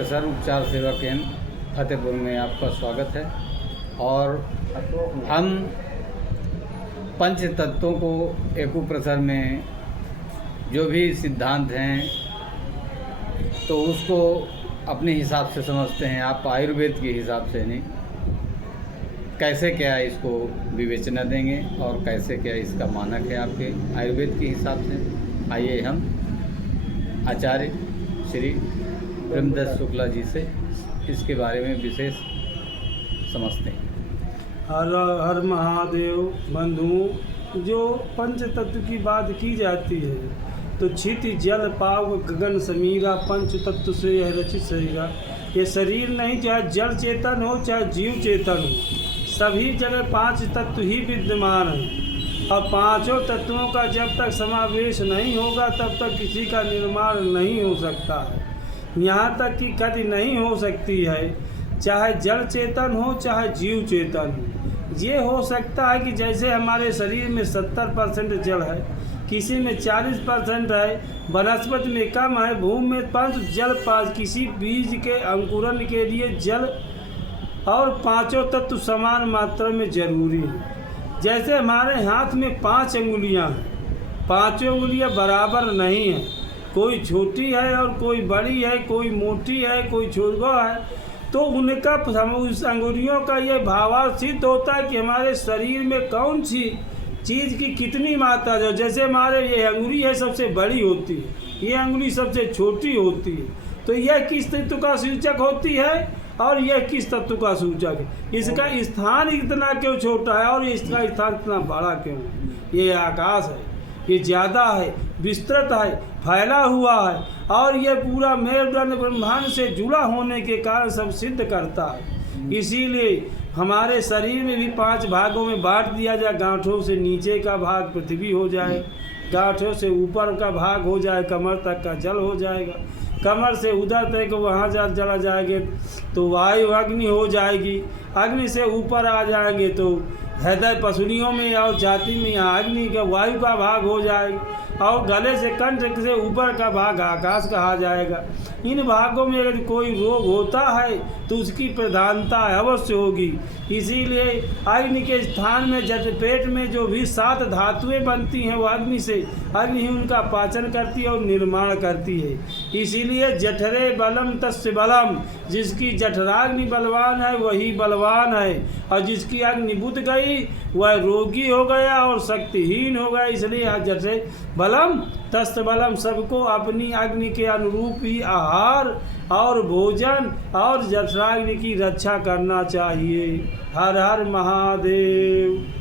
Pressure उपचार सेवा केंद्र फतेहपुर में आपका स्वागत है। और हम पंच तत्वों को एक्यूप्रेशर में जो भी सिद्धांत हैं तो उसको अपने हिसाब से समझते हैं, आप आयुर्वेद के हिसाब से नहीं। कैसे क्या इसको विवेचना देंगे और कैसे क्या इसका मानक है आपके आयुर्वेद के हिसाब से। आइए हम आचार्य श्री ब्रह्मदत्त शुक्ला जी से इसके बारे में विशेष समझते हैं। हर हर महादेव बंधुओं, जो पंच तत्व की बात की जाती है तो क्षिति जल पाव गगन समीरा पंच तत्व से यह रचित शरीर। ये शरीर नहीं, चाहे जल चेतन हो चाहे जीव चेतन हो, सभी जगह पांच तत्व ही विद्यमान हैं। और पांचों तत्वों का जब तक समावेश नहीं होगा तब तक किसी का निर्माण नहीं हो सकता है। यहाँ तक कि गति नहीं हो सकती है, चाहे जल चेतन हो चाहे जीव चेतन हो। ये हो सकता है कि जैसे हमारे शरीर में 70% जल है, किसी में 40% है, वनस्पति में कम है, भूमि में पंच जल पास, किसी बीज के अंकुरण के लिए जल और पांचों तत्व समान मात्रा में जरूरी है। जैसे हमारे हाथ में 5 अंगुलियां हैं, पांचों अंगुलियां बराबर नहीं हैं, कोई छोटी है और कोई बड़ी है, कोई मोटी है, कोई छोटा है, तो उनका उस अंगुलियों का ये भावार्थ सिद्ध होता है कि हमारे शरीर में कौन सी चीज़ की कितनी मात्रा है। जैसे हमारे ये अंगुली है सबसे बड़ी होती है, ये अंगुली सबसे छोटी होती है, तो यह किस तत्व का सूचक होती है और यह किस तत्व का सूचक है। इसका स्थान इतना क्यों छोटा है और इसका स्थान इतना बड़ा क्यों है। ये आकाश है, ये ज़्यादा है, विस्तृत है, फैला हुआ है, और ये पूरा मेरुदंड ब्रह्मांड से जुड़ा होने के कारण सब सिद्ध करता है। इसीलिए हमारे शरीर में भी 5 भागों में बांट दिया जाए। गांठों से नीचे का भाग पृथ्वी हो जाए, गांठों से ऊपर का भाग हो जाए, कमर तक का जल हो जाएगा, कमर से उधर तक वहाँ चला जाएंगे तो वायु अग्नि हो जाएगी, अग्नि से ऊपर आ जाएंगे तो हृदय पसलियों में और छाती में यहाँ अग्नि का वायु का भाग हो जाएगा, और गले से कंठ से ऊपर का भाग आकाश कहा जाएगा। इन भागों में अगर कोई रोग होता है तो उसकी प्रधानता अवश्य होगी। इसीलिए अग्नि के स्थान में पेट में जो भी 7 धातुएं बनती हैं वो अग्नि से, अग्नि ही उनका पाचन करती है और निर्माण करती है। इसीलिए जठरे बलम तस्य बलम, जिसकी जठराग्नि बलवान है वही बलवान है, और जिसकी अग्नि बुझ गई वह रोगी हो गया और शक्तिहीन हो गया। इसलिए जठरे बलम तस्य बलम, सबको अपनी अग्नि के अनुरूप ही आहार और भोजन और जठराग्नि की रक्षा करना चाहिए। हर हर महादेव।